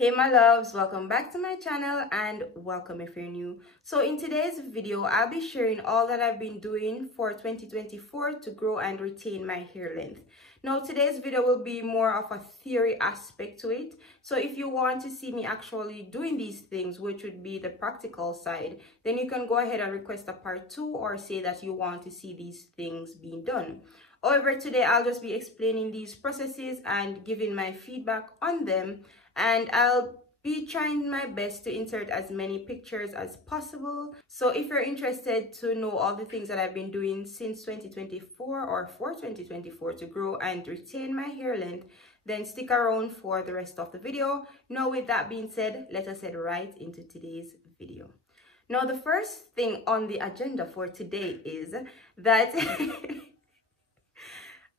Hey my loves, welcome back to my channel and welcome if you're new. So in today's video, I'll be sharing all that I've been doing for 2024 to grow and retain my hair length. Now today's video will be more of a theory aspect to it. So if you want to see me actually doing these things, which would be the practical side, then you can go ahead and request a part 2 or say that you want to see these things being done. However, today I'll just be explaining these processes and giving my feedback on them, and I'll be trying my best to insert as many pictures as possible. So if you're interested to know all the things that I've been doing since 2024 or for 2024 to grow and retain my hair length, then stick around for the rest of the video. Now with that being said, let us head right into today's video. Now the first thing on the agenda for today is that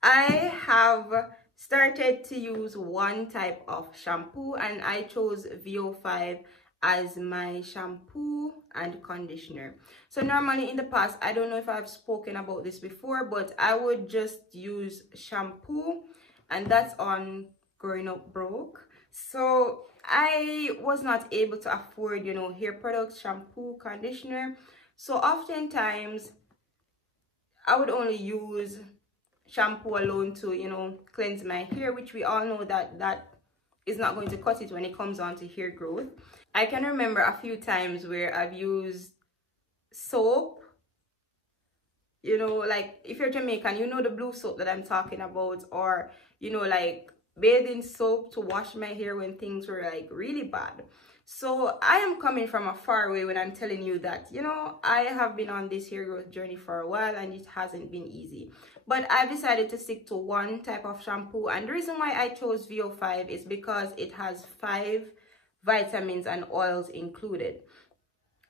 I have started to use one type of shampoo, and I chose VO5 as my shampoo and conditioner. So normally in the past, I don't know if I've spoken about this before, but I would just use shampoo, and that's on Growing Up Broke. So I was not able to afford, hair products, shampoo, conditioner. So oftentimes I would only use shampoo alone to cleanse my hair, which we all know that is not going to cut it when it comes on to hair growth. I can remember a few times where I've used soap, like if you're Jamaican, you know the blue soap that I'm talking about, or like bathing soap to wash my hair when things were like really bad. So I am coming from a far way when I'm telling you that, I have been on this hair growth journey for a while and it hasn't been easy. But I've decided to stick to one type of shampoo. And the reason why I chose VO5 is because it has 5 vitamins and oils included.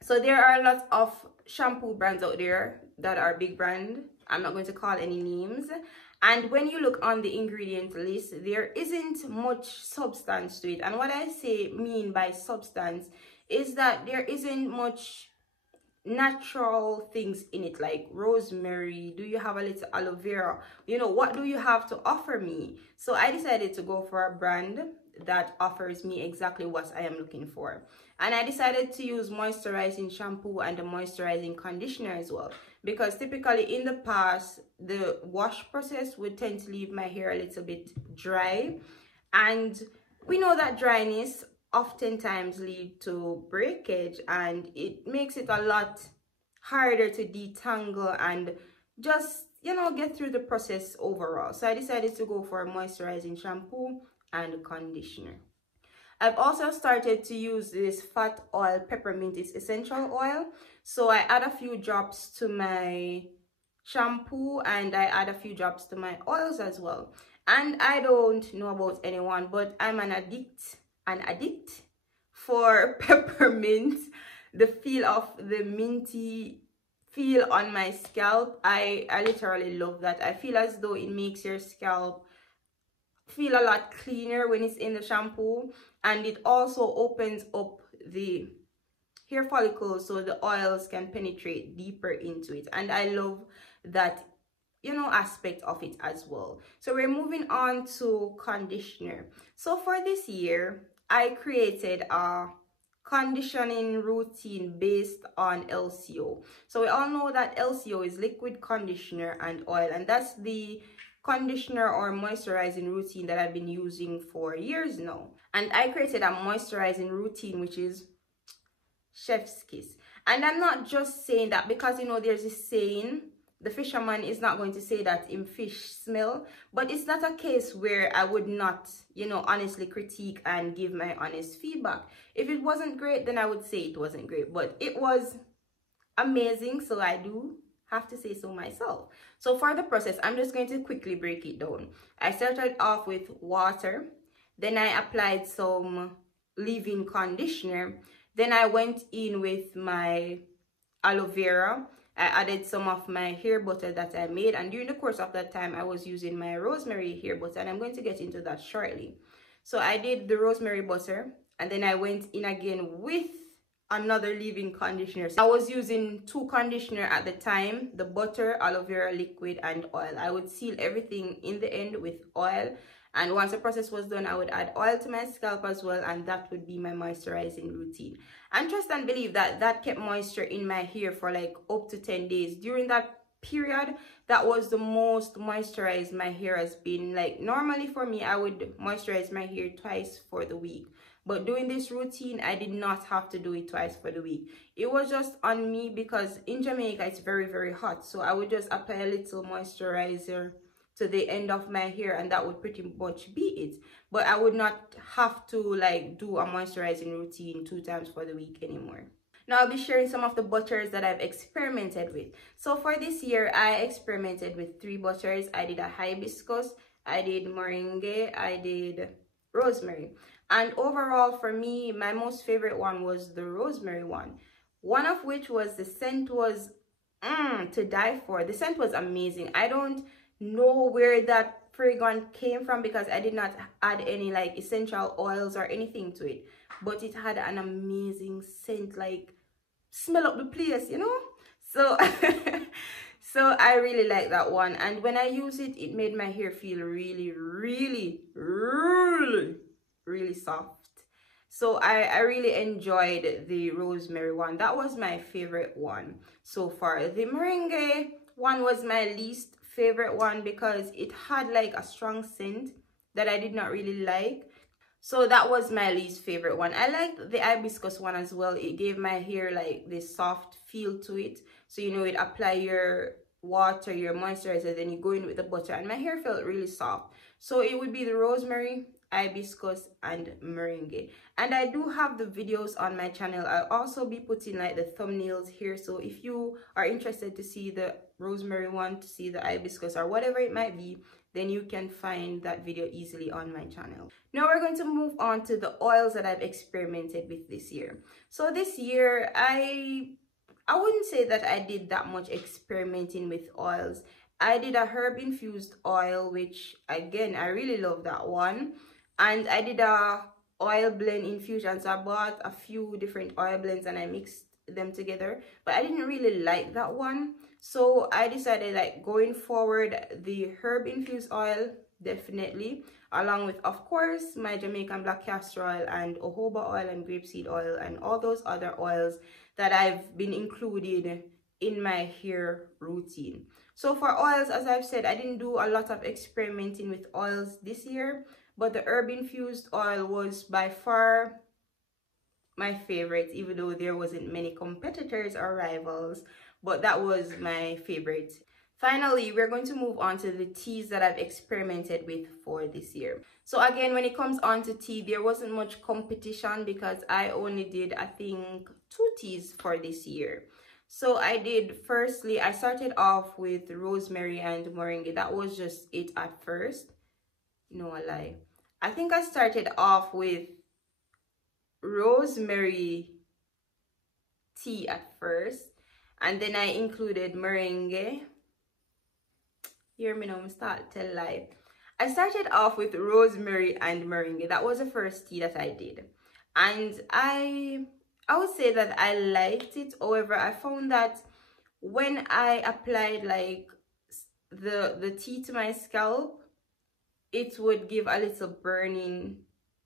So there are lots of shampoo brands out there that are big brand. I'm not going to call any names. And when you look on the ingredient list, there isn't much substance to it. And what I mean by substance is that there isn't much natural things in it, like rosemary. Do you have a little aloe vera? What do you have to offer me? So I decided to go for a brand that offers me exactly what I am looking for. And I decided to use moisturizing shampoo and a moisturizing conditioner as well, because typically in the past the wash process would tend to leave my hair a little bit dry, and we know that dryness oftentimes lead to breakage, and it makes it a lot harder to detangle and just get through the process overall. So I decided to go for a moisturizing shampoo and conditioner. I've also started to use this fat oil peppermint. It's essential oil. So I add a few drops to my shampoo and I add a few drops to my oils as well. And I don't know about anyone, but I'm an addict for peppermint. The feel of the minty feel on my scalp, I literally love that. I feel as though it makes your scalp feel a lot cleaner when it's in the shampoo, and it also opens up the hair follicles so the oils can penetrate deeper into it, and I love that aspect of it as well. So we're moving on to conditioner. So for this year I created a conditioning routine based on LCO. So we all know that LCO is liquid, conditioner and oil, and that's the conditioner or moisturizing routine that I've been using for years now. And I created a moisturizing routine which is chef's kiss. And I'm not just saying that because there's this saying, the fisherman is not going to say that in fish smell, but it's not a case where I would not honestly critique and give my honest feedback. If it wasn't great, then I would say it wasn't great, but it was amazing, so I do have to say so myself. So for the process, I'm just going to quickly break it down. I started off with water, then I applied some leave-in conditioner, then I went in with my aloe vera. I added some of my hair butter that I made, and during the course of that time I was using my rosemary hair butter, and I'm going to get into that shortly. So I did the rosemary butter, and then I went in again with another leave-in conditioner. So I was using 2 conditioner at the time, the butter, aloe vera liquid and oil. I would seal everything in the end with oil, And once the process was done, I would add oil to my scalp as well, and that would be my moisturizing routine. And trust and believe that that kept moisture in my hair for like up to 10 days. During that period, that was the most moisturized my hair has been. Like normally for me, I would moisturize my hair twice for the week, but doing this routine, I did not have to do it twice for the week. It was just on me because in Jamaica it's very, very hot, so I would just apply a little moisturizer to the end of my hair, and that would pretty much be it. But I would not have to like do a moisturizing routine 2 times for the week anymore. Now I'll be sharing some of the butters that I've experimented with. So for this year, I experimented with 3 butters. I did a hibiscus, I did moringa, I did rosemary. And overall for me, my most favorite one was the rosemary one. One of which was the scent was to die for. The scent was amazing. I don't know where that fragrance came from because I did not add any like essential oils or anything to it. But it had an amazing scent, like smell up the place, you know. So so I really like that one, and when I use it, it made my hair feel really, really, really, really soft. So I really enjoyed the rosemary one. That was my favorite one so far. The moringa one was my least favorite one because it had like a strong scent that I did not really like. So that was my least favorite one. I liked the hibiscus one as well. It gave my hair like this soft feel to it. So you know, it apply your water, your moisturizer, then you go in with the butter, and my hair felt really soft. So it would be the rosemary, hibiscus, and moringa. And I do have the videos on my channel. I'll also be putting like the thumbnails here, so if you are interested to see the rosemary one, to see the hibiscus, or whatever it might be, then you can find that video easily on my channel. Now we're going to move on to the oils that I've experimented with this year. So this year, I wouldn't say that I did that much experimenting with oils. I did a herb infused oil, which again, I really love that one. And I did a oil blend infusion. So I bought a few different oil blends and I mixed them together, but I didn't really like that one. So I decided, like, going forward, the herb infused oil, definitely, along with, of course, my Jamaican black castor oil and jojoba oil and grapeseed oil and all those other oils that I've been included in my hair routine. So for oils, as I've said, I didn't do a lot of experimenting with oils this year, but the herb infused oil was by far my favorite, even though there wasn't many competitors or rivals, but that was my favorite. Finally, we're going to move on to the teas that I've experimented with for this year. So again, when it comes on to tea, there wasn't much competition because I only did, I think, 2 teas for this year. So I did, firstly, I started off with rosemary and moringa. That was just it at first. No, I lie. I think I started off with rosemary tea at first, and then I included moringa. Hear me now, I'm start tell lie. I started off with rosemary and moringa. That was the first tea that I did, and I would say that I liked it. However, I found that when I applied like the tea to my scalp, it would give a little burning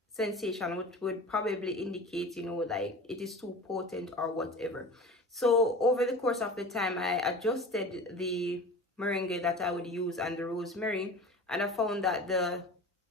sensation, which would probably indicate, you know, like it is too potent or whatever. So over the course of the time, I adjusted the moringa that I would use and the rosemary, and I found that the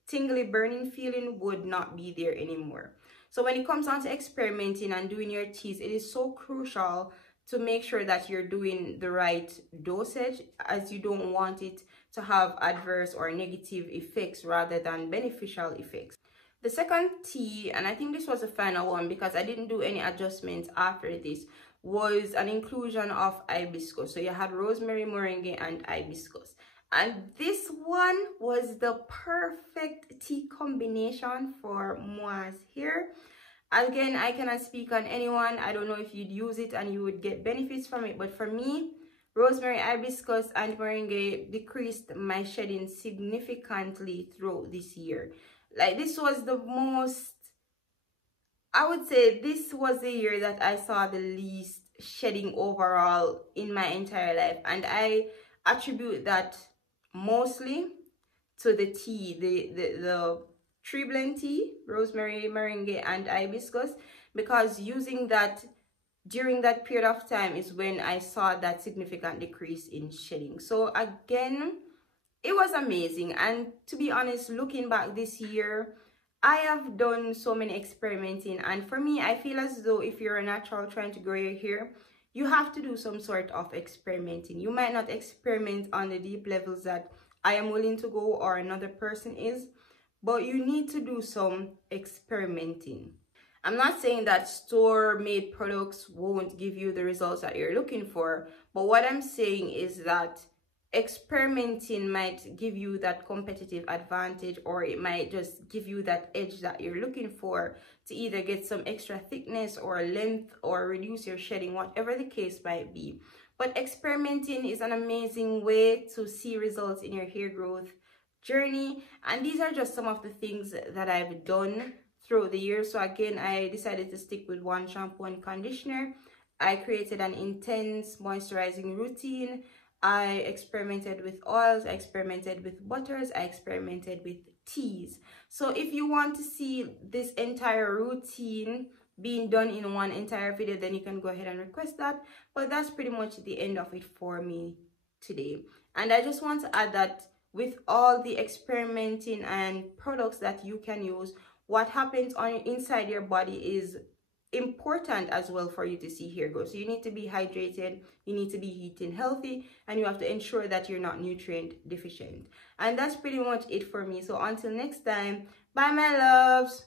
tingly burning feeling would not be there anymore. So when it comes down to experimenting and doing your teas, it is so crucial to make sure that you're doing the right dosage, as you don't want it to have adverse or negative effects rather than beneficial effects. The second tea, and I think this was the final one because I didn't do any adjustments after this, was an inclusion of hibiscus. So you had rosemary, moringa, and hibiscus. And this one was the perfect tea combination for moi's hair. Again, I cannot speak on anyone. I don't know if you'd use it and you would get benefits from it. But for me, rosemary, hibiscus, and moringa decreased my shedding significantly throughout this year. Like, this was the most, I would say this was the year that I saw the least shedding overall in my entire life. And I attribute that mostly to the tea, the tree blend tea, rosemary, moringa, and hibiscus, because using that during that period of time is when I saw that significant decrease in shedding. So again, it was amazing. And to be honest, looking back this year, I have done so many experimenting, and for me, I feel as though if you're a natural trying to grow your hair, you have to do some sort of experimenting. You might not experiment on the deep levels that I am willing to go or another person is, but you need to do some experimenting. I'm not saying that store-made products won't give you the results that you're looking for, but what I'm saying is that experimenting might give you that competitive advantage, or it might just give you that edge that you're looking for to either get some extra thickness or length or reduce your shedding, whatever the case might be. But experimenting is an amazing way to see results in your hair growth journey, and these are just some of the things that I've done throughout the year. So again, I decided to stick with one shampoo and conditioner. I created an intense moisturizing routine. I experimented with oils, I experimented with butters, I experimented with teas. So if you want to see this entire routine being done in one entire video, then you can go ahead and request that. But that's pretty much the end of it for me today. And I just want to add that with all the experimenting and products that you can use, what happens on inside your body is important as well for you to see hair growth. So you need to be hydrated, you need to be eating healthy, and you have to ensure that you're not nutrient deficient. And that's pretty much it for me. So until next time, bye my loves.